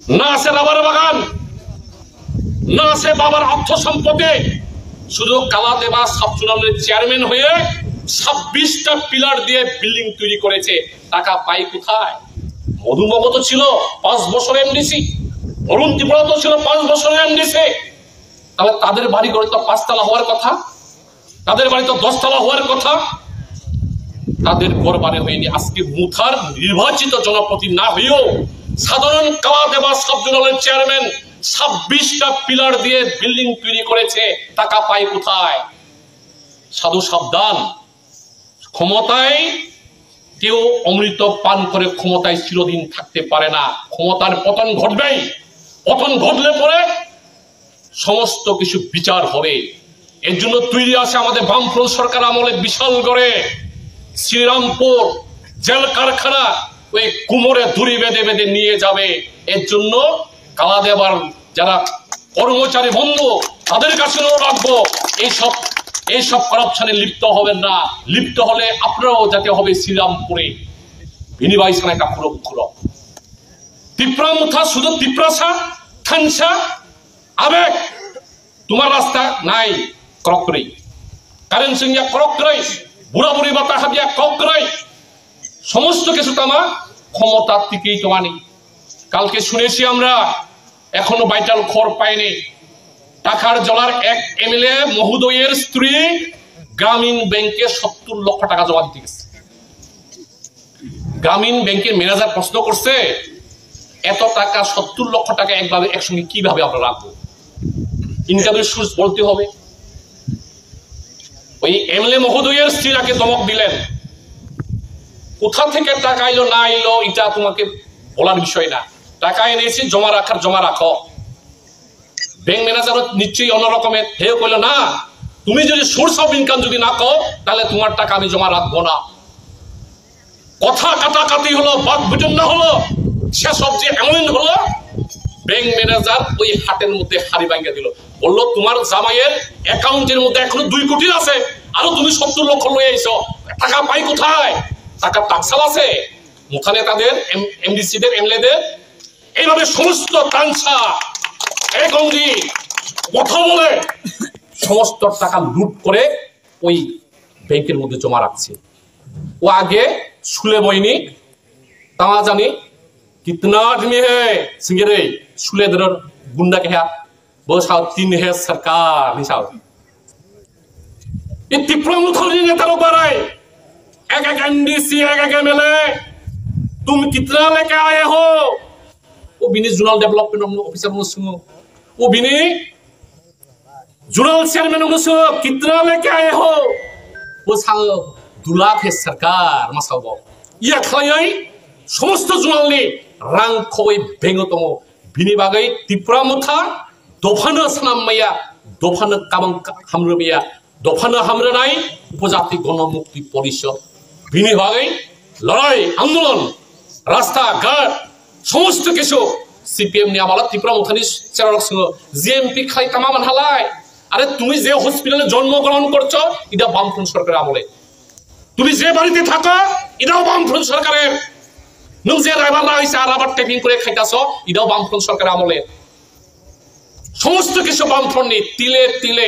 না আছে রাবার বাগান, না আছে বাবার অর্থ সম্পদে। শুধু কালাদেবা সাবজোনালের চেয়ারম্যান হয়ে 26টা পিলার দিয়ে বিল্ডিং তৈরি করেছে। টাকা পাই কোথায়? মধু মমতা ছিল 5 বছর এমডিসি, অরুণ ত্রিপুরা তো ছিল 5 বছরের এমডিসি। তাহলে তাদের বাড়ি ঘরে তো 5 তলা হওয়ার কথা, তাদের বাড়ি তো 10 তলা হওয়ার কথা। তাদের ঘর বাড়ি হয়নি। আজকে মুথার নির্বাচিত জনপ্রতিনিধি না হয়েও সাধারণ কালাদেবা সাবজোনালের চেয়ারম্যান 26টা পিলার দিয়ে বিল্ডিং তৈরি করেছে। টাকা পায় কোথায়? সাধু সাবধান, ক্ষমতায় কেউ অমৃত পান করে ক্ষমতায় চিরদিন থাকতে পারে না। ক্ষমতার পতন ঘটবেই। পতন ঘটলে পরে সমস্ত কিছু বিচার হবে। এর জন্য তৈরি আছে আমাদের বামফ্রন্ট সরকার আমলে বিশাল করে শ্রীরামপুর জেল কারখানা ওই কুমোরে দড়ি বেঁধে বেঁধে নিয়ে যাবে। এর জন্য কালাদেবার যারা কর্মচারী বন্ধু তাদের কাছে রাখবো, এইসব করাপশনে লিপ্ত হবেন না। লিপ্ত হলে আপনারাও যাতে হবে শ্রীরামপুরে বিনিবাই একটা পুরো মুখর তিপ্রা মুথা, শুধু তিপ্রাসা থানসা আবেগ। তোমার রাস্তা নাই ক্রকরে, কারেন্ট সিংয়া ক্রকরে, বুড়া বুড়ি বাতা হাবিয়া ক্রকরে, সমস্ত কিছু তামা ক্ষমতার দিকেই তোমানি। কালকে শুনেছি আমরা, এখনো ভাইটাল খবর পাইনি, টাকার জলার এক এমএলএ মহোদয়ের স্ত্রী গ্রামীণ ব্যাংকে 70 লক্ষ টাকা জমা দিতে গেছে। গ্রামীণ ব্যাংকের ম্যানেজার প্রশ্ন করছে, এত টাকা 70 লক্ষ টাকা একভাবে একসঙ্গে কিভাবে আমরা রাখবো? ইনকামের সোর্স বলতে হবে। ওই এমএলএ মহোদয়ের স্ত্রীরাকে ধমক দিলেন, কোথা থেকে টাকা এলো না এলো এটা তোমাকে বলার বিষয় না, টাকা এনেছি জমা রাখার জমা রাখো। ব্যাংক ম্যানেজারও নিশ্চয়ই অন্যরকমের হেও কইল, না তুমি যদি সোর্স অফ ইনকাম যদি না কো তাহলে তোমার টাকা আমি জমা রাখবো না। কথা কাটাকাটি হলো, বাক বিতন্ডা হলো, সেসব যে এমন হলো ব্যাংক ম্যানেজার ওই হাটের মধ্যে হাড়ি ভাঙিয়ে দিল। বললো, তোমার জামাইয়ের অ্যাকাউন্টের মধ্যে এখনো 2 কোটি আছে, আরো তুমি 70 লক্ষ লয়ে আইছো, টাকা পাই কোথায়? টাকা টাকসাল আছে মুখানে তাদের এমডিসিদের এমএলএদের। এইভাবে সমস্ত তানসা একঙ্গি কথা বলে সমস্ত টাকা লুট করে ওই ব্যাংকের মধ্যে জমা রাখছে। ও আগে শুলে বইনি, তামা জানি कितना आदमी है सिंगरे सुले दर गुंडा के वो साउ 3 है सरकार नहीं साउ ये तिप्रा मुथली नेता लोग बाराय एक एनडीसी एक एमएलए तुम कितना लेके आए हो? वो बिनी जोनल डेवलपमेंट ऑफिसर मुसुंगो, वो बिनी जोनल चेयरमैन मुसुंगो कितना लेके आए हो? वो साउ 2 लाख है सरकार मसाबो ये खाई समस्त जोनलनि रां खबै बेंगतम बिनि बागै तिप्रा मुथा दफानो सानामैया दफानो काबां हामरबिया दफानो हामरनाय उपजाति गणमुक्ति परिषद बिनि बागै लड़ाई आंदोलन रास्ता घाट समस्त किछु सीपीएम नि आमाला तिप्रा मुथानि सेरारक संग जीएमपी खाइ कामामान हालाय। आरे तुमि जे हस्पिटाले जन्मग्रहण करছো এটা বামফ্রন্ট সরকারের আমলে, তুমি যে বাড়িতে থাকো এটাও বামফ্রন্ট সরকারের, नों जे राइबार हইছে আর আবার টেপিং করে খাইতাছো এটাও বামফ্রন্ট সরকারের আমলে। সমস্ত কিছু বামফ্রন্টই তিলে তিলে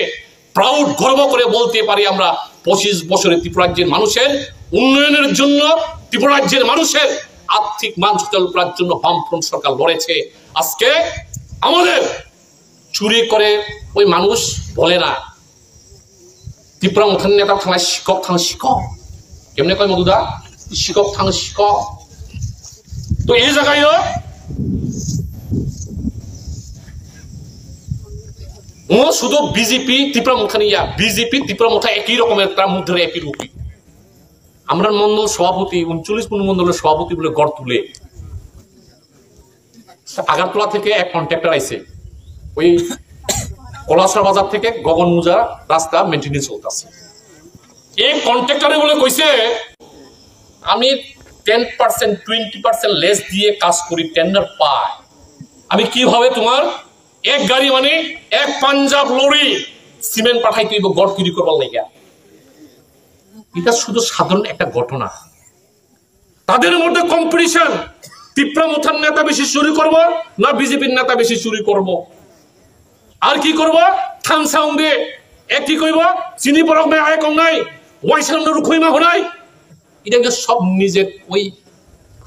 প্রাউড গর্ব করে বলতে পারি আমরা 25 বছরে ত্রিপুরা রাজ্যের মানুষের উন্নয়নের জন্য, ত্রিপুরা রাজ্যের মানুষের আর্থিক মান সচল করার জন্য বামফ্রন্ট সরকার লড়েছে। আজকে আমাদের চুরি করে ওই মানুষ বলে না ত্রিপুরা মুথান নেতা থানায় শিক্ষক থানা শিক্ষক কেমনে কয় মধুদা শিক্ষক থানা শিক্ষক। তো এই জায়গায় ও শুধু বিজেপি ত্রিপুরা মুথা নিয়া বিজেপি ত্রিপুরা মুথা একই রকমের, তার মধ্যে একই রূপী। আমরা মন্ডল সভাপতি 39 মন্ডলের সভাপতি বলে গড় তুলে আগারতলা থেকে এক কন্ট্রাক্টর আইছে, ওই কলাসরা বাজার থেকে গগন মুজা রাস্তা মেইনটেনেন্স চলতেছে। এই কন্ট্রাক্টরে বলে কইছে আমি 10% 20% লেস দিয়ে কাজ করি, টেন্ডার পাই। আমি কিভাবে তোমার এক গাড়ি মানে এক পাঞ্জাব লরি সিমেন্ট পাঠাই তুই গড় তৈরি করবার লাগিয়া? এটা শুধু সাধারণ একটা ঘটনা, তাদের মধ্যে কম্পিটিশন। তিপ্রা মুথার নেতা বেশি চুরি করব না বিজেপির নেতা বেশি চুরি করব? আর কি করব? থানসাং দিয়ে একই কইব চিনি পরক নাই আয় কম নাই ওয়াইসান্ডর খুইমা হনাই এটা সব নিজের ওই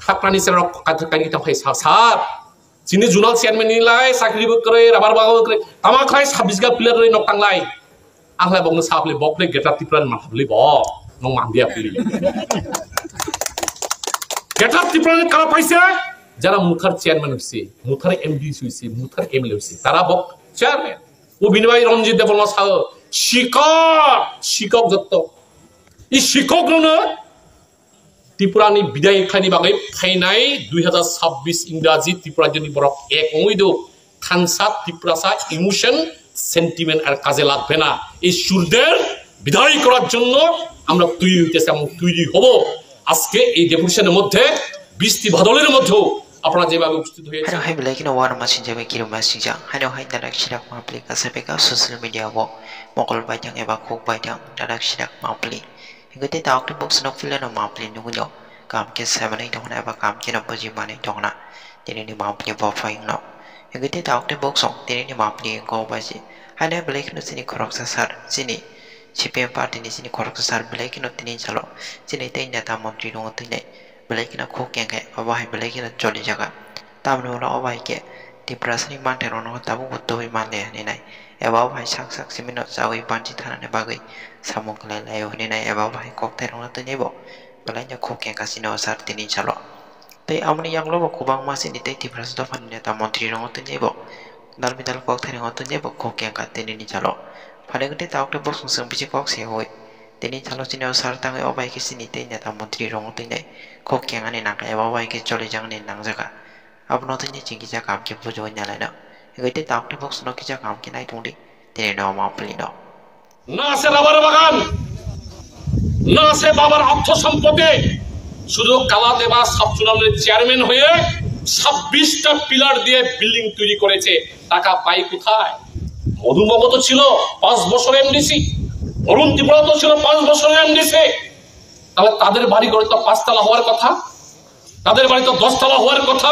হাকরানি সেরা কাহিনীটা হয় স্যার চিনি জোনাল চেয়ারম্যান নিলাই চাকরি করে রাবার বাগান করে আমার খাই 26 গা প্লেয়ার রই নক টাংলাই আহলাই বংনো সাবলি বকলে গেটা তিপ্রান মাথাবলি ব নং মানদিয়া ফিলি গেটা তিপ্রান কারা পাইছে যারা মুথার চেয়ারম্যান হইছে মুথার এমডি হইছে মুথার এমএলএ হইছে তারা বক চেয়ারম্যান ও বিনিময় রঞ্জিত দেববর্মা সাহ শিক্ষক যত এই শিক্ষক ত্রিপুরানি বিদায় খানি বাগै ফাইनाय 2026 ইংরাজি ত্রিপুরা জনি বরক এক মইদো থানসা ত্রিপুরাসা ইমোশন সেন্টিমেন্ট আর কাজে লাগবে না এই সুরদের বিদায় করার জন্য আমরা তৈরি হইতেছি এবং তৈরি হব আজকে এই ডেপুটেশনের মধ্যে বৃষ্টি বাদলের মধ্যে আপনারা যেভাবে উপস্থিত হয়েছে হাই হাই বলে কিনা ওয়ার মাসিন যাবে কিরম মাসি যা হাই হাই দাদাক সিরাক মাপলি কাছেবেকা সোশ্যাল মিডিয়া ব মকল বাইথাং এবা খুক বাইথাং দাদাক সিরাক মাপলি গতে দাওকতে বক্স নক ফিলানো মাপলি নুগুনো কাম কে সেভেন দংনা এবা কাম কে নবজি মানে দংনা দিনে মাপলি ব ফাইং ন গতে দাওকতে বক্স দিনে মাপলি গো বাজি হাই বলে কিনা সিনি খরকসা সার সিনি CPM party ni sini khoroksa sar bele kino tini chalo sini tei neta mantri dong tini bele kina khok kenge abai bele kina choli jaga tamno la abai ke ti prasani mante rono tabu gutto hui mane ni nai eba bai sak sak simino sawi panchi thana ne bagai samok le layo ni nai eba bai kok te rono tini bo bele nya khok kenge sino sar tini chalo tei amni yang lo kubang masini tei ti prasdo fan neta mantri dong tini bo dal bidal kok te rono tini bo khok kenge tini ni chalo pada gede tahu ke bos langsung biji kok sih hoi, tini kalau sini asal tangi obai ke sini tini neta menteri rong tini, kok yang ane nak ya obai ke coli jangan nang jaga, apa nontonnya cingki jaga kam ke pujo nyala na, gede tahu ke bos nak jaga kam ke naik tungdi, tini nama mau beli no. Nase rabar bagan, nase babar অর্থ সম্পদে শুধু কালা দেবা সাবচুনালের chairman হয়ে 26টা pillar দিয়ে building তৈরি করেছে টাকা পাই কোথায় মধুমগত ছিল 5 বছর এমডিসি অরুণ ত্রিপুরা তো ছিল 5 বছরের এমডিসি তাহলে তাদের বাড়ি ঘরে তো 5 তলা হওয়ার কথা তাদের বাড়ি তো 10 তলা হওয়ার কথা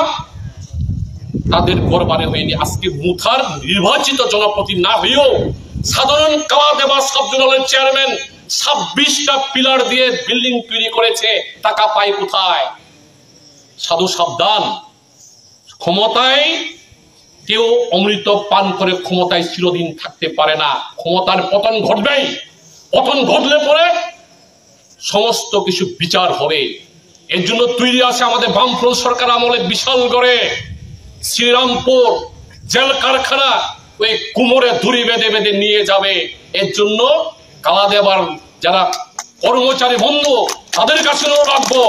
তাদের ঘর বাড়ি হয়নি আজকে মুথার নির্বাচিত জনপ্রতি না হয়েও সাধারণ কালা দেবা সাবজুনালের চেয়ারম্যান 26টা পিলার দিয়ে বিল্ডিং তৈরি করেছে টাকা পায় কোথায় সাধু সাবধান ক্ষমতায় কেউ অমৃত পান করে ক্ষমতায় চিরদিন থাকতে পারে না ক্ষমতার পতন ঘটবেই পতন ঘটলে পরে সমস্ত কিছু বিচার হবে এর জন্য তৈরি আছে আমাদের বামফ্রন্ট সরকার আমলে বিশাল করে শ্রীরামপুর জেল কারখানা ওই কুমোরে দড়ি বেঁধে বেঁধে নিয়ে যাবে এর জন্য কালা দেবার যারা কর্মচারী বন্ধু তাদের কাছেও রাখবো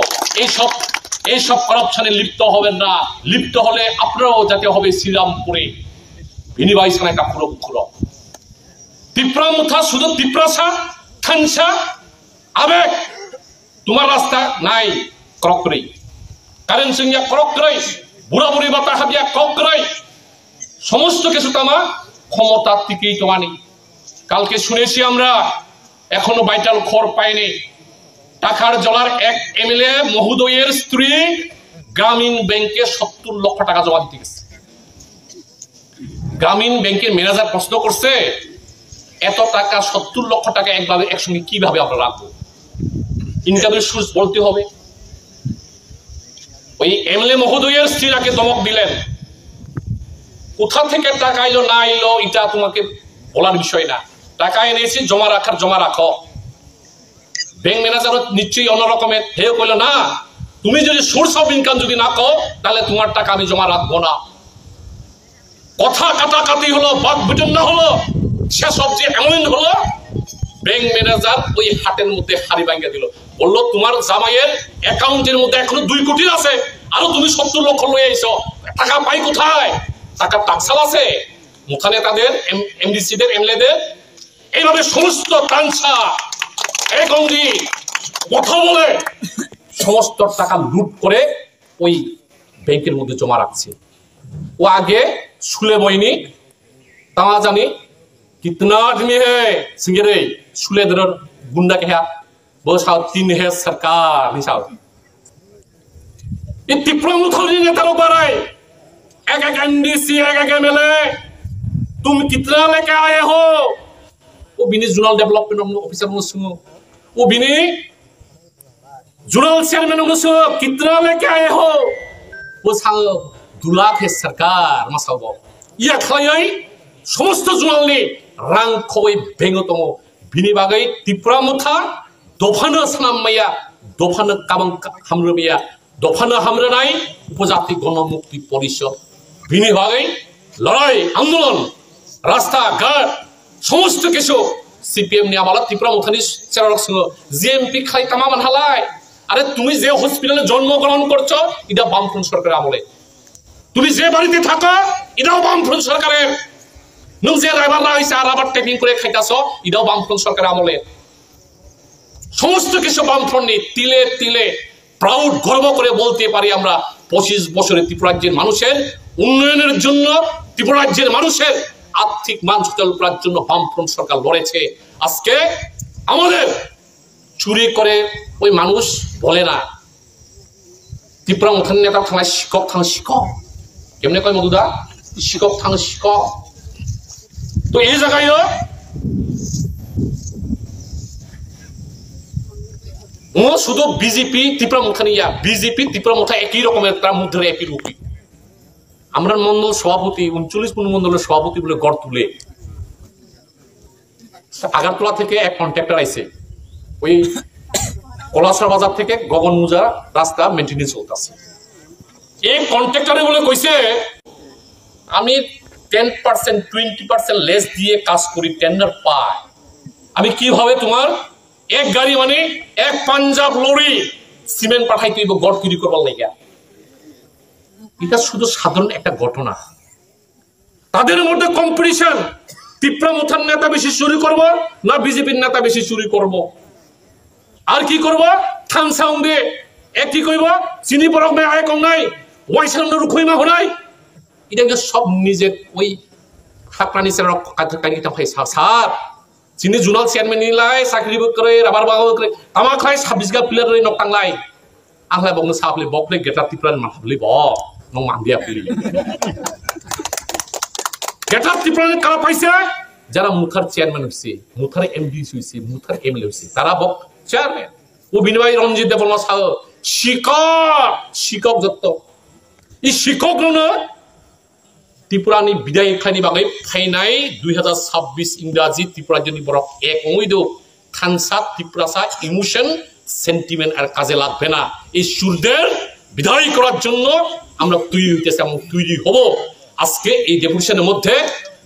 এইসব করাপশনে লিপ্ত হবেন না লিপ্ত হলে আপনারাও যাতে হবে শ্রীরামপুরে বিনিময় সানা একটা খুলো তিপ্রা মুথা শুধু তিপ্রাসা থানসা আবেগ তোমার রাস্তা নাই ক্রকরই কারেন্ট সিংয়া ক্রকরই বুড়া বুড়ি বাতা হাবিয়া ক্রকরই সমস্ত কিছু তামা ক্ষমতার দিকেই তোমানি কালকে শুনেছি আমরা এখনো ভাইটাল খবর পাইনি টাকার জলার এক এমএলএ মহোদয়ের স্ত্রী গ্রামীণ ব্যাংকে 70 লক্ষ টাকা জমা দিতে গেছে গ্রামীণ ব্যাংকের ম্যানেজার প্রশ্ন করছে এত টাকা 70 লক্ষ টাকা একসঙ্গে কিভাবে আমরা রাখবো ইনকামের সোর্স বলতে হবে ওই এমএলএ মহোদয়ের স্ত্রীকে ধমক দিলেন কোথা থেকে টাকা এলো না এলো এটা তোমাকে বলার বিষয় না টাকা এনেছি জমা রাখো ব্যাংক ম্যানেজার নিশ্চয়ই অন্যরকমের হেও কইল না তুমি যদি সোর্স অফ ইনকাম যদি না কও তাহলে তোমার টাকা আমি জমা রাখবো না কথা কাটাকাটি হলো বাক বিতণ্ডা হলো সেসব যে এমন হলো ব্যাংক ম্যানেজার ওই হাটের মধ্যে হাড়ি ভাঙিয়ে দিল বললো তোমার জামাইয়ের অ্যাকাউন্টের মধ্যে এখনো 2 কোটি আছে আরো তুমি 70 লক্ষ লয়ে আইছো টাকা পাই কোথায় টাকা টাকসাল আছে মুখানে তাদের এমডিসিদের এমএলএদের এইভাবে সমস্ত টানসা একঙ্গি কথা বলে সমস্ত টাকা লুট করে ওই ব্যাংকের মধ্যে জমা রাখছে ও আগে শুলে বইনি তা জানি कितना आदमी है सिंगरे शुले दर गुंडा के है वो साउथ 3 है सरकार नहीं साउथ এই ত্রিপুরা মুখ্যমন্ত্রী नेतारों पर आए एक एक एनडीसी एक एक एमएलए तुम कितना लेके आए हो वो बिनी जोनल डेवलपमेंट ऑफिसर मुझसे वो बिनी जोनल चेयरमैन मुझसे कितना लेके आए हो वो साल 2 लाख है सरकार मसावो ये खाली समस्त जोनल ने रंग खोई बेंगो तमो बिनी बागै त्रिपुरा मुखा दफानो सानामैया दफानो कामं हामरमिया दफानो हामरनाय उपजाति गणमुक्ति परिषद बिनी बागै लड़ाई आंदोलन रास्ता घाट समस्त किछु सीपीएम नि आमाला त्रिपुरा मुखानि चारक संग जीएमपी खाइ तामामान हालाय আরে তুমি যে হসপিটালে জন্মগ্রহণ করছো এটা বামফ্রন্ট সরকারের আমলে তুমি যে বাড়িতে থাকো এটাও বামফ্রন্ট সরকারের নং যে ড্রাইভার হইছে আর আবার টেপিং করে খাইতাছো এটাও বামফ্রন্ট সরকারের আমলে সমস্ত কিছু বামফ্রন্ট নি তিলে তিলে প্রাউড গর্ব করে বলতে পারি আমরা 25 বছরে ত্রিপুরা রাজ্যের মানুষের উন্নয়নের জন্য ত্রিপুরা রাজ্যের মানুষের আর্থিক মান সচল করার জন্য বামফ্রন্ট সরকার লড়েছে আজকে আমাদের চুরি করে ওই মানুষ বলে না ত্রিপুরা মুখানি নেতা থানায় শিক্ষক থানা শিক্ষক কেমনে কয় মধুদা শিক্ষক থানা শিক্ষক তো এই জায়গায় ও শুধু বিজেপি ত্রিপুরা মুখানি বিজেপি ত্রিপুরা মুখা একই রকমের তার মধ্যে একই রূপী আমরা মন্ডল সভাপতি 39 মন্ডলের সভাপতি বলে গড় তুলে আগারতলা থেকে এক কন্ট্রাক্টর আইছে ওই কলাসর বাজার থেকে গগন মুজা রাস্তা মেইনটেনেন্স চলতেছে এই কন্ট্রাক্টরে বলে কইছে আমি 10% 20% লেস দিয়ে কাজ করি টেন্ডার পাই আমি কিভাবে তোমার এক গাড়ি মানে এক পাঞ্জাব লরি সিমেন্ট পাঠাই তুই গড় তৈরি করবার লাগিয়া এটা শুধু সাধারণ একটা ঘটনা তাদের মধ্যে কম্পিটিশন ত্রিপুরা মুখার নেতা বেশি চুরি করব না বিজেপির নেতা বেশি চুরি করব আর কি করব থান সাউন্ডে একই কইব চিনি পরক মে আয় কম নাই ওই সামনে রুখইমা হনাই এটা সব নিজে ওই হাকরানি সেরা কাইটা ভাই স্যার চিনি জোনাল চেয়ারম্যান নিলাই চাকরি করে রাবার বাগান করে তামা খাই 26 গা প্লেয়ার রই নকটাংলাই আংলাই বগনো সাপলে বকলে গেটা ত্রিপুরান মাথাবলি ব নং মান্দিয়া প্লি গেটা ত্রিপুরান কারা পাইছে যারা মুখার চেয়ারম্যান হইছে মুখার এমডি হইছে মুখার এমএলএ হইছে তারা বক চেয়ারম্যান ও বিনয় রঞ্জিত দেববর্মা সাহ শিক্ষক যত এই শিক্ষক না ত্রিপুরানি বিদায় খানি বাগৈ ফাইনাই 2026 ইংরাজি ত্রিপুরা জনি বড় এক ওইদ খানসা ত্রিপুরাসা ইমোশন সেন্টিমেন্ট আর কাজে লাগবে না এই সুরদের বিদায় করার জন্য আমরা তৈরি হইতেছি এবং তৈরি হব আজকে এই ডেপুটেশনের মধ্যে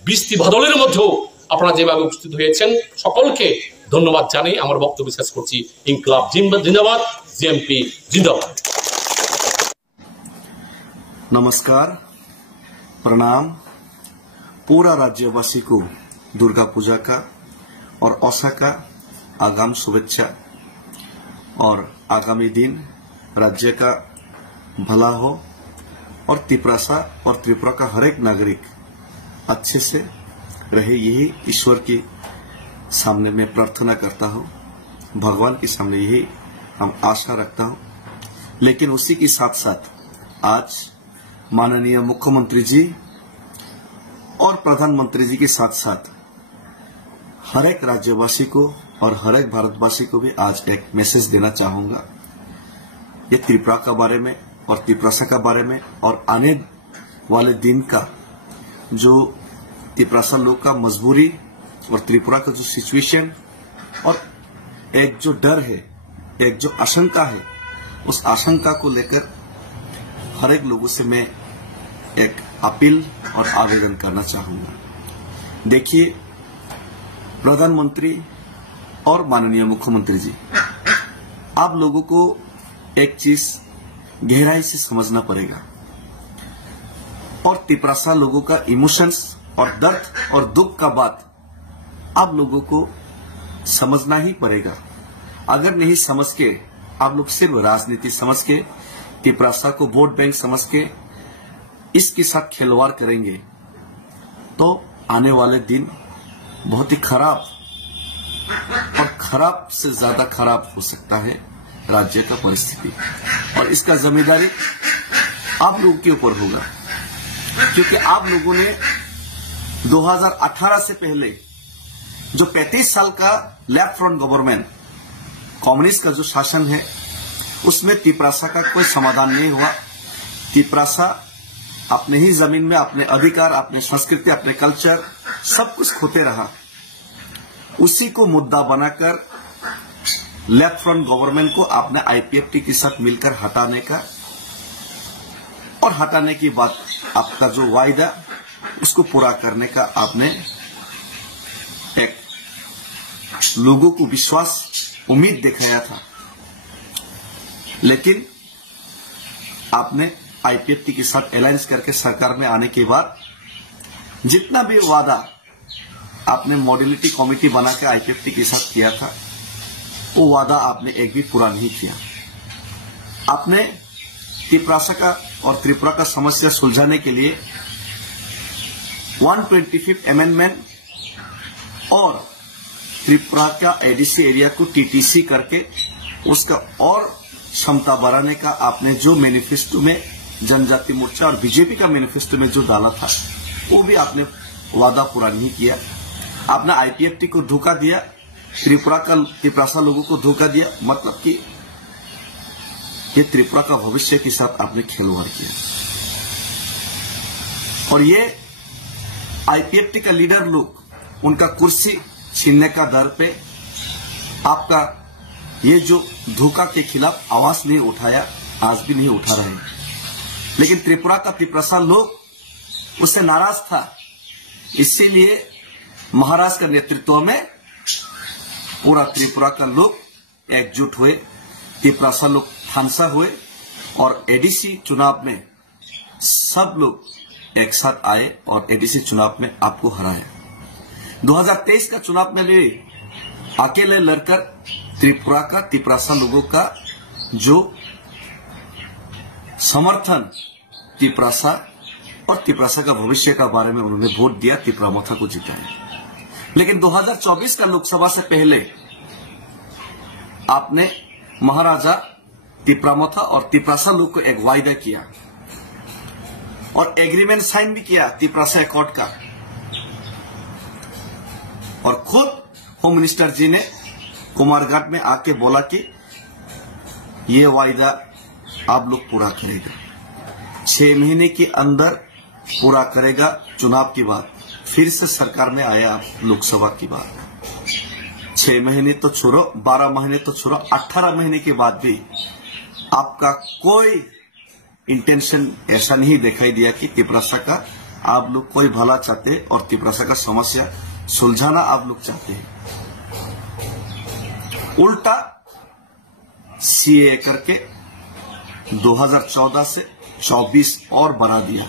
বৃষ্টি বাদলের মধ্যেও আপনারা যেভাবে উপস্থিত হয়েছেন সকলকে ধন্যবাদ জানাই আমার বক্তব্য শেষ করছি ইনকলাব জিন্দাবাদ जीएमपी जिंदाबाद नमस्कार प्रणाम पूरा राज्यवासी को दुर्गा पूजा का और औसा का आगाम शुभेच्छा और आगामी दिन राज्य का भला हो और त्रिपुरा और त्रिपुरा का हर एक नागरिक अच्छे से रहे यही ईश्वर के सामने मैं प्रार्थना करता हूँ भगवान के सामने यही हम आशा रखता हूँ लेकिन उसी के साथ साथ आज माननीय मुख्यमंत्री जी और प्रधानमंत्री जी के साथ साथ हर एक राज्यवासी को और हर एक भारतवासी को भी आज एक मैसेज देना चाहूंगा ये त्रिपुरा का बारे में और त्रिपुरा का बारे में और आने वाले दिन का जो त्रिपुरा लोग का मजबूरी और त्रिपुरा का जो सिचुएशन और एक जो डर है एक जो आशंका है उस आशंका को लेकर हर एक लोगों से मैं एक अपील और आवेदन करना चाहूंगा। देखिए प्रधानमंत्री और माननीय मुख्यमंत्री जी आप लोगों को एक चीज गहराई से समझना पड़ेगा और त्रिपुरा लोगों का इमोशंस और दर्द और दुख का बात आप लोगों को समझना ही पड़ेगा। अगर नहीं समझ के आप लोग सिर्फ राजनीति समझ के त्रिपुरा को वोट बैंक समझ के इसके साथ खिलवाड़ करेंगे तो आने वाले दिन बहुत ही खराब और खराब से ज्यादा खराब हो सकता है राज्य का परिस्थिति और इसका जिम्मेदारी आप लोगों के ऊपर होगा, क्योंकि आप लोगों ने 2018 से पहले जो 35 साल का लेफ्ट फ्रंट गवर्नमेंट कम्युनिस्ट का जो शासन है उसमें तिपरासा का कोई समाधान नहीं हुआ। तिपरासा अपने ही जमीन में अपने अधिकार, अपने संस्कृति, अपने कल्चर सब कुछ खोते रहा। उसी को मुद्दा बनाकर लेफ्ट फ्रंट गवर्नमेंट को आपने आईपीएफटी के साथ मिलकर हटाने का, और हटाने के बाद आपका जो वायदा उसको पूरा करने का आपने एक लोगों को विश्वास, उम्मीद दिखाया था। लेकिन आपने आईपीएफटी के साथ अलायंस करके सरकार में आने के बाद जितना भी वादा आपने मॉडलिटी कमेटी बनाकर आईपीएफटी के साथ किया था वो वादा आपने एक भी पूरा नहीं किया। आपने तिपरासा का और त्रिपुरा का समस्या सुलझाने के लिए 125th अमेंडमेंट और त्रिपुरा का एडीसी एरिया को टीटीसी करके उसका और क्षमता बढ़ाने का आपने जो मैनिफेस्टो में जनजाति मोर्चा और बीजेपी का मैनिफेस्टो में जो डाला था वो भी आपने वादा पूरा नहीं किया। आपने आईपीएफटी को धोखा दिया, त्रिपुरा लोगों को धोखा दिया, मतलब कि ये त्रिपुरा का भविष्य के साथ आपने खिलवाड़ किया। और ये आईपीएफटी का लीडर लोग उनका कुर्सी छीनने का डर पे आपका ये जो धोखा के खिलाफ आवाज नहीं उठाया, आज भी नहीं उठा रहे। लेकिन त्रिपुरा का तिपरासा लोग उससे नाराज था, इसीलिए महाराज का नेतृत्व में पूरा त्रिपुरा का लोग एकजुट हुए, तिपरासा लोग थानसा हुए और एडीसी चुनाव में सब लोग एक साथ आए और एडीसी चुनाव में आपको हराया। 2023 का चुनाव में भी अकेले लड़कर त्रिपुरा का तिपरासा लोगों का जो समर्थन तिपरासा और तिपरासा का भविष्य का बारे में उन्होंने वोट दिया, तिपरामथा को जिताया। लेकिन 2024 का लोकसभा से पहले आपने महाराजा तिपरामथा और तिपरासा लोग को एक वायदा किया और एग्रीमेंट साइन भी किया तिपरासा अकॉर्ड का, और खुद होम मिनिस्टर जी ने कुमारघाट में आके बोला कि ये वायदा आप लोग पूरा करेगा, 6 महीने के अंदर पूरा करेगा। चुनाव के बाद फिर से सरकार में आया लोकसभा की बात, 6 महीने तो छोड़ो, 12 महीने तो छोड़ो, 18 महीने के बाद भी आपका कोई इंटेंशन ऐसा नहीं दिखाई दिया कि तिपरासा का आप लोग कोई भला चाहते और तिपरासा का समस्या सुलझाना आप लोग चाहते हैं। उल्टा सीए करके 2014 से 24 और बना दिया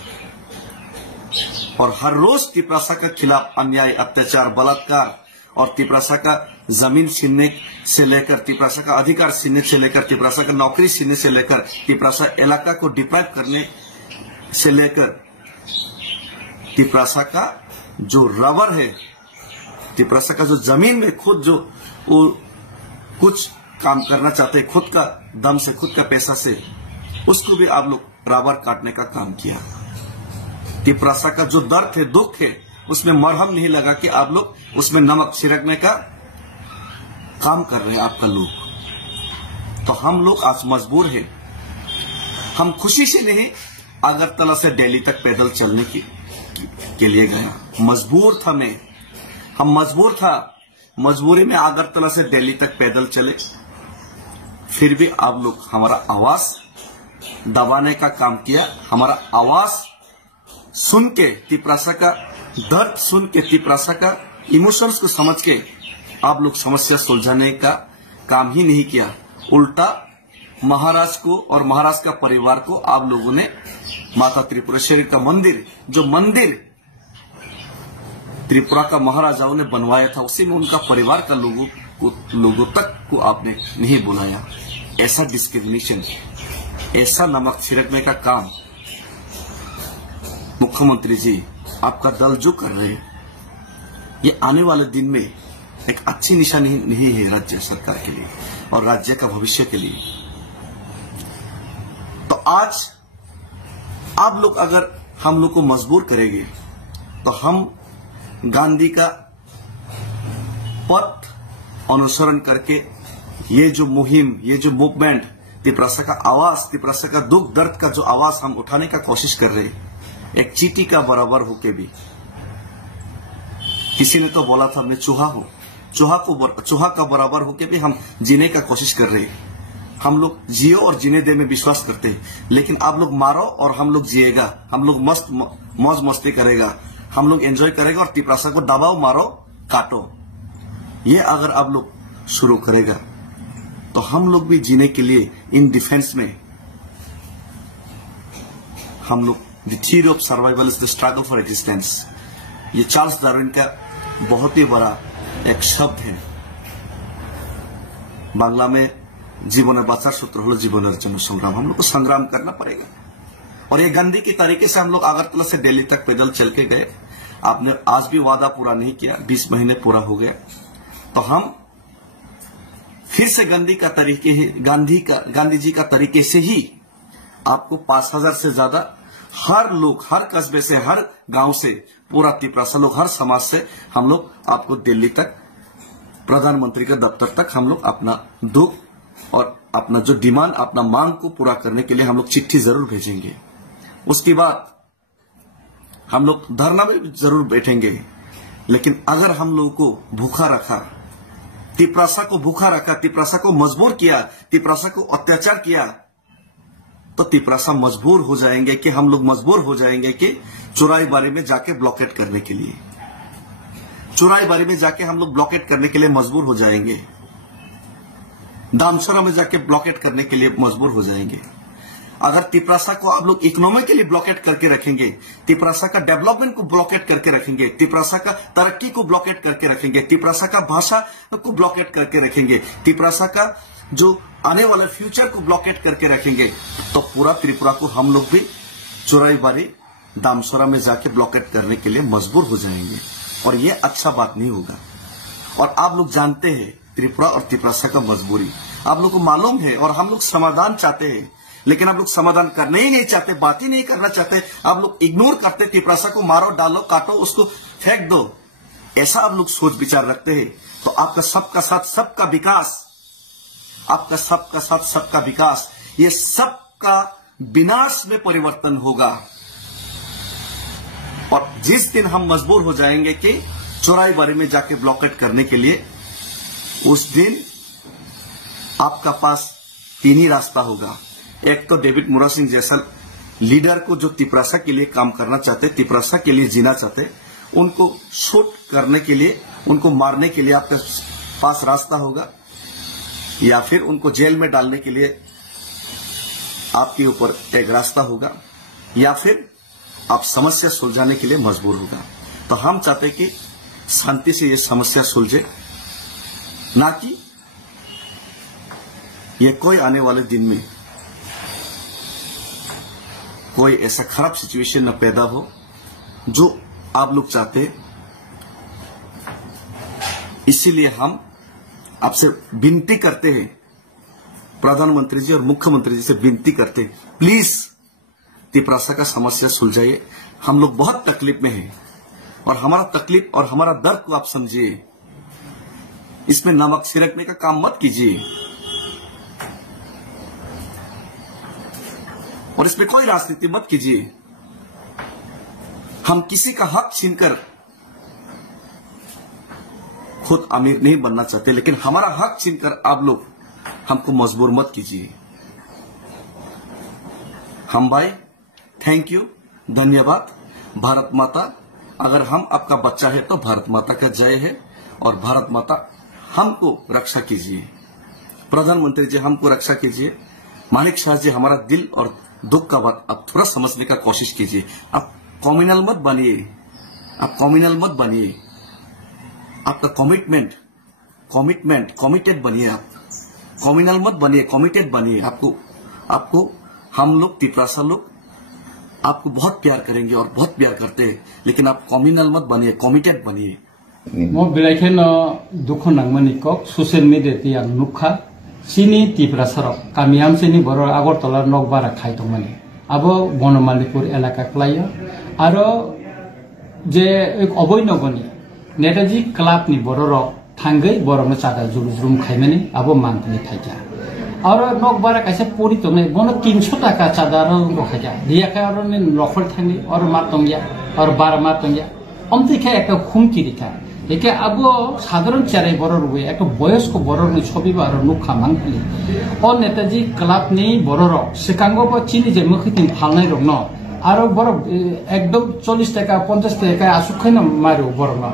और हर रोज तिपरासा के खिलाफ अन्याय, अत्याचार, बलात्कार और तिपरासा का जमीन छीनने से लेकर, तिपरासा का अधिकार छीनने से लेकर, तिपरासा का नौकरी छीनने से लेकर, तिपरासा इलाका को डिप्राइव करने से लेकर, तिपरासा का जो रबर है, तिपरासा का जो जमीन में खुद जो वो कुछ काम करना चाहते हैं, खुद का दम से, खुद का पैसा से, उसको भी आप लोग रबर काटने का काम किया। तिपरासा का जो दर्द है, दुख है, उसमें मरहम नहीं लगा कि आप लोग उसमें नमक छिड़कने का काम कर रहे हैं आपका लोग। तो हम लोग आज मजबूर हैं, हम खुशी से नहीं अगरतला से दिल्ली तक पैदल चलने के लिए गया, मजबूर था मैं, हम मजबूर था, मजबूरी में अगरतला से दिल्ली तक पैदल चले। फिर भी आप लोग हमारा आवाज दबाने का काम किया, हमारा आवाज सुन के, तिपरासा का दर्द सुन के, तिपरासा का इमोशंस को समझ के आप लोग समस्या सुलझाने का काम ही नहीं किया। उल्टा महाराज को और महाराज का परिवार को आप लोगों ने माता त्रिपुरेश्वरी का मंदिर, जो मंदिर त्रिपुरा का महाराजाओं ने बनवाया था, उसी में उनका परिवार का लोगों तक को आपने नहीं बुलाया। ऐसा डिस्क्रिमिनेशन, ऐसा नमक छिड़कने का काम मुख्यमंत्री जी आपका दल जो कर रहे हैं, ये आने वाले दिन में एक अच्छी निशानी नहीं है राज्य सरकार के लिए और राज्य का भविष्य के लिए। तो आज आप लोग अगर हम लोग को मजबूर करेंगे तो हम गांधी का पथ अनुसरण करके ये जो मुहिम, ये जो मूवमेंट, तिपरासा का आवाज, तिपरासा का दुख दर्द का जो आवाज हम उठाने का कोशिश कर रहे हैं, एक चींटी का बराबर होके भी। किसी ने तो बोला था मैं चूहा हूं, चूहा का बराबर होके भी हम जीने का कोशिश कर रहे हैं। हम लोग जियो और जीने दे में विश्वास करते हैं, लेकिन आप लोग मारो और हम लोग जिएगा, हम लोग मस्त मौज मस्ती करेगा, हम लोग एंजॉय करेगा और तिपरासा को दबाओ, मारो, काटो। ये अगर आप लोग शुरू करेगा तो हम लोग भी जीने के लिए इन डिफेंस में हम लोग the theory of survival is the struggle for existence, ये चार्ल्स डार्विन का बहुत ही बड़ा एक शब्द है। बांग्ला में जीवन बाचार सूत्र हलो जीवन जन संग्राम, हम लोग को संग्राम करना पड़ेगा। और ये गांधी के तरीके से हम लोग अगरतला से दिल्ली तक पैदल चल के गए। आपने आज भी वादा पूरा नहीं किया, 20 महीने पूरा हो गया, तो हम फिर से गांधी जी का तरीके से ही आपको 5000 से ज्यादा हर लोग, हर कस्बे से, हर गांव से, पूरा तिपरासा लोग, हर समाज से हम लोग आपको दिल्ली तक, प्रधानमंत्री का दफ्तर तक हम लोग अपना दुख और अपना जो डिमांड, अपना मांग को पूरा करने के लिए हम लोग चिट्ठी जरूर भेजेंगे। उसके बाद हम लोग धरना में जरूर बैठेंगे, लेकिन अगर हम लोगों को भूखा रखा, तिपरासा को भूखा रखा, तिपरासा को मजबूर किया, तिपरासा को अत्याचार किया, तो तिपरासा मजबूर हो जाएंगे कि हम लोग मजबूर हो जाएंगे कि चुराईबारी में जाके ब्लॉकेट करने के लिए, चुराईबारी में जाके हम लोग ब्लॉकेट करने के लिए मजबूर हो जाएंगे, दामसरा में जाके ब्लॉकेट करने के लिए मजबूर हो जाएंगे। अगर तिपरासा को आप लोग इकोनॉमिकली ब्लॉकेट करके रखेंगे, तिपरासा का डेवलपमेंट को ब्लॉकेट करके रखेंगे, तिपरासा का तरक्की को ब्लॉकेट करके रखेंगे, तिपरासा का भाषा को ब्लॉकेट करके रखेंगे, तिपरासा का जो आने वाला फ्यूचर को ब्लॉकेट करके रखेंगे, तो पूरा त्रिपुरा को हम लोग भी चुराईबारी, दामसरा में जाके ब्लॉकेट करने के लिए मजबूर हो जाएंगे, और ये अच्छा बात नहीं होगा। और आप लोग जानते हैं त्रिपुरा और तिपरासा का मजबूरी, आप लोग को मालूम है, और हम लोग समाधान चाहते हैं, लेकिन आप लोग समाधान करने ही नहीं चाहते, बात ही नहीं करना चाहते, आप लोग इग्नोर करते, तिपरासा को मारो, डालो, काटो, उसको फेंक दो, ऐसा आप लोग सोच विचार रखते हैं, तो आपका सबका साथ सबका विकास, आपका सबका साथ सबका विकास, ये सबका विनाश में परिवर्तन होगा। और जिस दिन हम मजबूर हो जाएंगे कि चौराईबारी में जाके ब्लॉकेट करने के लिए, उस दिन आपका पास 3 ही रास्ता होगा। एक तो डेविड मुरा सिंह जैसा लीडर को जो तिपरासा के लिए काम करना चाहते, तिपरासा के लिए जीना चाहते, उनको शूट करने के लिए, उनको मारने के लिए आपके पास रास्ता होगा, या फिर उनको जेल में डालने के लिए आपके ऊपर एक रास्ता होगा, या फिर आप समस्या सुलझाने के लिए मजबूर होगा। तो हम चाहते कि शांति से ये समस्या सुलझे, ना कि ये कोई आने वाले दिन में कोई ऐसा खराब सिचुएशन न पैदा हो जो आप लोग चाहते हैं। इसीलिए हम आपसे विनती करते हैं, प्रधानमंत्री जी और मुख्यमंत्री जी से विनती करते हैं, प्लीज तिपरासा का समस्या सुलझाइए। हम लोग बहुत तकलीफ में हैं, और हमारा तकलीफ और हमारा दर्द को आप समझिए, इसमें नमक छिड़कने का काम मत कीजिए, और इसमें कोई राजनीति मत कीजिए। हम किसी का हक छीनकर खुद अमीर नहीं बनना चाहते, लेकिन हमारा हक छीनकर आप लोग हमको मजबूर मत कीजिए। हम भाई, थैंक यू, धन्यवाद। भारत माता, अगर हम आपका बच्चा है तो भारत माता का जय है, और भारत माता हमको रक्षा कीजिए। प्रधानमंत्री जी हमको रक्षा कीजिए। मानिक शाह जी, हमारा दिल और दुख का बात आप थोड़ा समझने का कोशिश कीजिए। आप कम्युनल मत बनिए, आप कम्युनल मत बनिए, आपका कमिटेड बनिए, आप कम्युनल मत बनिए, कमिटेड बनिए। आपको हम लोग तिपरासा लोग आपको बहुत प्यार करेंगे और बहुत प्यार करते हैं, लेकिन आप कम्युनल मत बनिए, कमिटेड बनिए। मो बिलाइखेन दुख नांगमानि कक सोशल मीडिया ती आं नुखा सिनी तिपरासा गामियाम सिनी बर आगरतला नकबारा खायतमानि আবো বনমালীপুর এলাকা ক্লাইয়া আরো যে অবৈনগনি নেতাজি ক্লাবনি বড়রক থাঙ্গै বরनो চাদা জুরুম খাইমানি আবো মান্থলি থাইকা আর নকবারা কাছে পরিতনে বন 300 টাকা চাদা রখাইয়া রিয়াকা আর নখল থাঙ্গै আর মাতংয়া আর বার মাতংয়া অমতিকে একটা খুমকি রেখা একে আবো সাধারণ চেয়ারে বড় রুবে একটা বয়স্ক বড় ছবি আর নুখা মাংলি ও নেতাজি ক্লাবনি বড় রক সেকাঙ্গ বা চিনি যে মুখিতিন ফালনাই রক ন আর বড় একদম 40 টাকা 50 টাকা আসুখাই না মারো বড় ন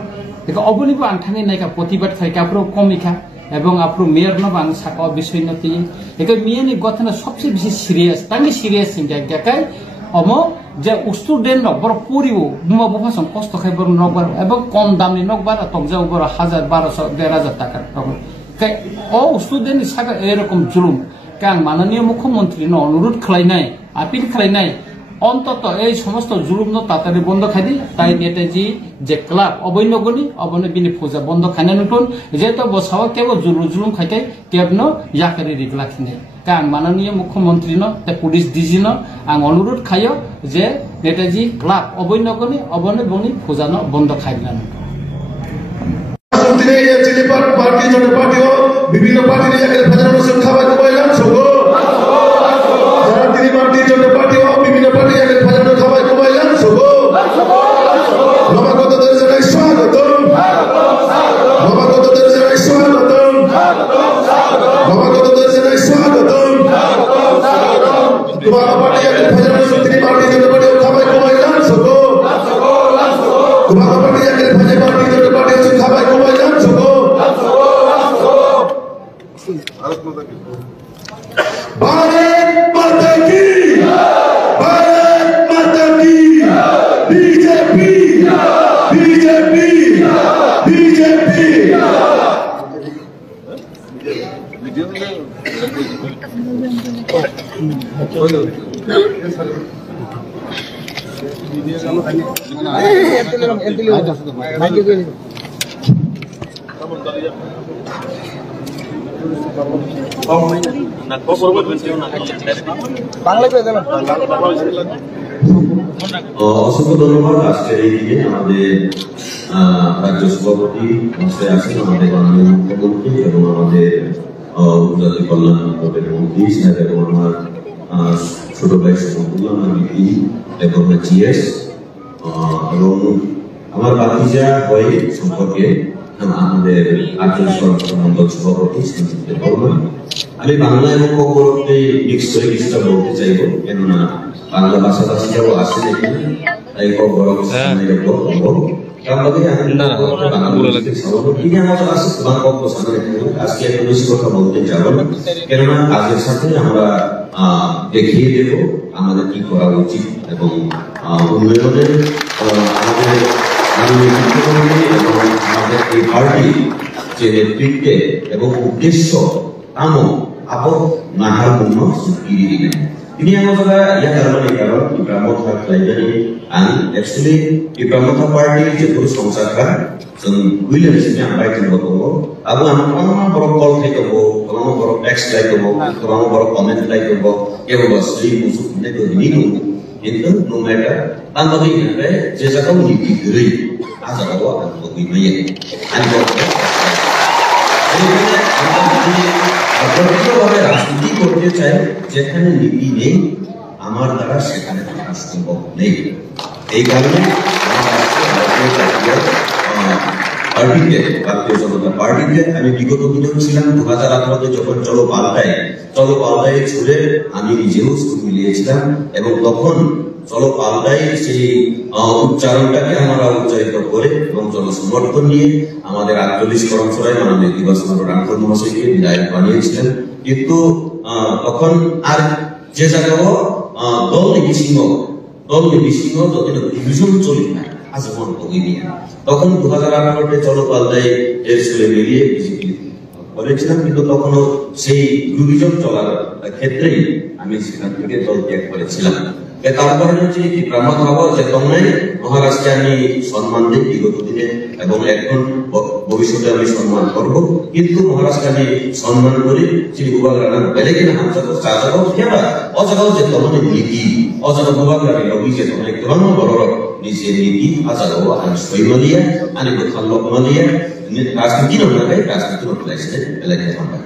একে অবলিবো আনথানি নাইকা প্রতিবাদ খাইকা পুরো কমিকা এবং আপনার মেয়র ন বাং সাকা বিষয় নতি একে মিয়ানি গথনা সবচেয়ে বেশি সিরিয়াস তাঙ্গি সিরিয়াস সিংকা গাকাই অমো যে স্টুডেন্ট নক বড় পরিব মুমা বফাসং কষ্ট খাই বড় নকবার এবং কম দামনি নকবার তংজাও বড় 1000 1200 1500 টাকা কাই ও স্টুডেন্ট সাকা এরকম জুলুম কাং মাননীয় মুখ্যমন্ত্রী ন অনুরোধ খাইনাই আপিল খাইনাই অন্তত এই সমস্ত জুলুম ন তাড়াতাড়ি বন্ধ খাই দি তাই নেতাজি যে ক্লাব অবৈনগনি অবনে বিনি পূজা বন্ধ খাইনা নতুন যেহেতু বসাওয়া কেবল জুলুম খাইকাই কেবন ইয়াকারি রিগলা খিনে কাং মাননীয় মুখ্যমন্ত্রী ন পুলিশ ডিজি ন আং অনুরোধ খাইও যে নেতাজি ক্লাব অবৈনগনি অবনে বনি পূজা ন বন্ধ খাইনা বিভিন্ন পার্টির ভাজানো খাবার কমাইলাম সগো যারা তিনি পার্টির জন্য পার্টি বিভিন্ন পার্টির ভাজানো খাবার কমাইলাম সগো নবাগতদের জানাই স্বাগতম নবাগতদের জানাই স্বাগতম নবাগতদের জানাই স্বাগতম তোমার পার্টি ভাজানো তিনি পার্টির জন্য পার্টি খাবার কমাইলাম সগো তোমার পার্টি ভাজে পার্টির জন্য পার্টি খাবার কমাইলাম সগো भारत माता की बीजेपी बीजेपी बीजेपी অসংখ্য ধন্যবাদ। আজকের এই দিনে আমাদের রাজ্য সভাপতি মহাশয় আছেন, আমাদের মাননীয় মুখ্যমন্ত্রী এবং আমাদের উপজাতি কল্যাণ বোর্ডের মন্ত্রী সাহেব এবং আমার ছোট ভাই সমতুল্লাহ বিপি এবং জিএস এবং আমার বাতিজা হয় সম্পর্কে আমাদের আঞ্চলিক মন্ডল সভাপতি সঞ্চিত বর্মন। আমি বাংলা এবং বঙ্গবন্ধে মিক্স করে কিছুটা বলতে চাইব, কেননা বাংলা ভাষাভাষীরাও আসেন এখানে, তাই বড় আজকে এত বেশি কথা বলতে যাবো না, কেননা কাজের সাথে আমরা দেখিয়ে দেব আমাদের কি করা উচিত এবং উন্নয়নের আমাদের এবং আমাদের এই পার্টি যে নেতৃত্বে এবং উদ্দেশ্য কামো আপদ নাহার পূর্ণ ইরি দিবেন ini yang masalah ya karena di Pramotha Klaidani and actually di Pramotha Party je terus songsakan seng William sini ambai tengok abu anak orang borok call ke kebo orang borok text like kebo orang borok comment like kebo ya bos di musuh ini tu ini itu no matter tanpa ini jasa kamu dipikiri asal kau akan bagaimana anda রাজনীতি করতে চাই যেখানে নীতি নেই, আমার দ্বারা সেখানে থাকা সম্ভব নেই। এই কারণে ভারতীয় জনতা পার্টিতে আমি বিগত দিনেও ছিলাম। 2018-তে যখন চলো পাল্টায় ছুড়ে আমি নিজেও সুর মিলিয়েছিলাম এবং তখন চলো পাল্টায় সেই উচ্চারণটাকে আমরা উচ্চারিত করে এবং জনসমর্থন নিয়ে আমাদের 48 কর্মসূরায় মাননীয় দিবস রামপুর মহাশয়কে বিধায়ক বানিয়েছিলেন। কিন্তু তখন আর যে জায়গাও দল নিবিসিংহ যতটা ডিভিশন চলি না আজীবন ভোগিনি। তখন 2018-তে চলো পাল্টায় এর ছেলে মিলিয়ে বিজেপি করেছিলাম, কিন্তু তখনও সেই ডিভিশন চলার ক্ষেত্রেই আমি সেখান থেকে দল ত্যাগ করেছিলাম। তারপরে হচ্ছে কি ব্রাহ্মণ ভাব যে তোমরা মহারাষ্ট্রে আমি সম্মান দিই বিগত দিনে এবং এখন ভবিষ্যতে আমি সম্মান করব কিন্তু মহারাষ্ট্রে আমি সম্মান করি শ্রী গোপাল রানার বেলেগে না হামসাকে চাজাও কেবা অজাগাও যে তোমরা নীতি অজাগা গোপাল রানী রবি যে তোমরা কেমন বড় নিজে নীতি আজাগাও আমি সৈমলিয়া আমি খাল্লক মালিয়া রাজনীতি নয় রাজনীতি নয় বেলেগে থাকবে